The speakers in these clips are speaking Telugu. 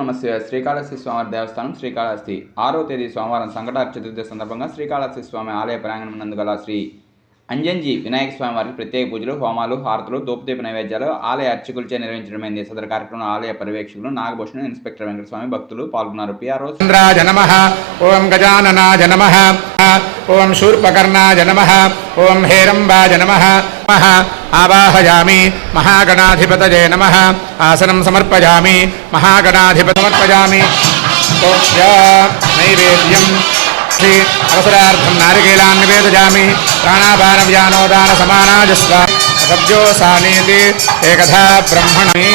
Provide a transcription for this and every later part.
నమస్తే. శ్రీకాళహస్తి స్వామివారి దేవస్థానం శ్రీకాళహస్తి 6వ తేదీ సోమవారం సంకటహర చతుర్థి సందర్భంగా శ్రీకాళహస్తి స్వామి ఆలయ ప్రాంగణం నందు గల శ్రీ అంజంజీ వినాయక స్వామి వారికి ప్రత్యేక పూజలు, హోమాలు, హారతులు, ధూపదీప నైవేద్యాలు ఆలయ అర్చకులచే నిర్వహించడమైంది. సదరు కార్యక్రమంలో ఆలయ పర్యవేక్షకులు నాగభూషణం, ఇన్స్పెక్టర్ వెంకటస్వామి, భక్తులు పాల్గొన్నారు. పిఆర్ఓ నమః. ఓం గజాననాయ నమః. ఓం శూర్పకర్ణాయ నమః. ఓం హేరంబాయ నమః. ఆవాహయామి మహాగణాధిపతయే నమః. ఆసనం సమర్పయామి మహాగణాధిపతి సమర్పయామి. నైవేద్యం అవసరార్థం నారికేళాన్ని నివేదయామి. ప్రాణాపాన వ్యానోదాన సమానాజస్వ సబ్జో సానేతి ఏకథా బ్రహ్మణి.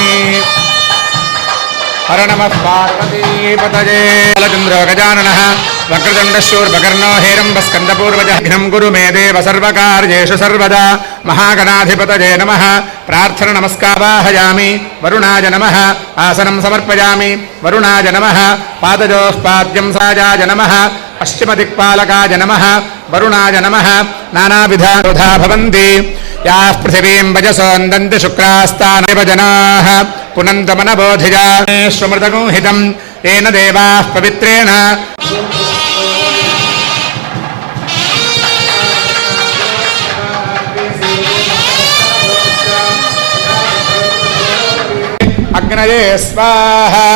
హర నమః పార్వతీపతయే. బాలచంద్రో గజాననః వక్రతుండశూర్పకర్ణో హేరంబస్కందపూర్వజఘ్నం గురు మే దేవ సర్వకార్యేషు సర్వదా. మహాగణాధిపతయే నమః. ప్రార్థన నమస్కారాహయామి వరుణాయ నమః. ఆసనం సమర్పయామి వరుణాయ నమః. పాదజోః పాద్యం సాజాయ నమః. పశ్చిమదిక్పాలకాయ నమః. వరుణాయ నమః. నానావిధా భవంతి. యాః పృథివీం వజసోందంతి శుక్రాస్తానేవ జనాః పునంతమనబోధిజా స్వమృతగుంహితం ఏన దేవాః పవిత్రేణ. అగ్నయే స్వాహా.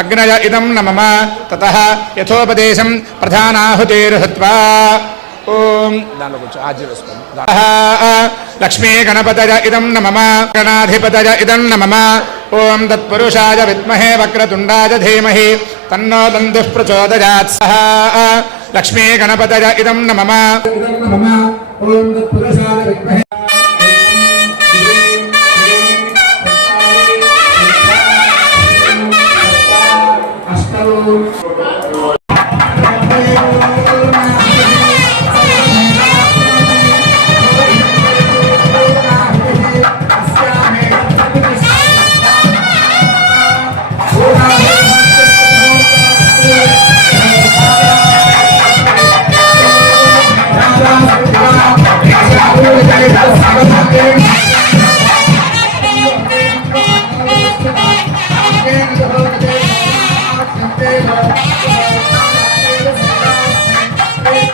అగ్నయ ఇదం నమః. తతః యథోపదేశం ప్రధానాహుతిర్హుత్వా. ఓం లక్ష్మీ గణపతయ ఇదం నమః. గణాధిపతయ ఇదం నమః. ఓం తత్పురుషాయ విద్మహే వక్రతుండాయ ధీమహి తన్నో దందుః ప్రచోదయాత్. సహ లక్ష్మీ గణపతయ ఇదం నమః. ఓం తత్పురుషాయ విద్మహే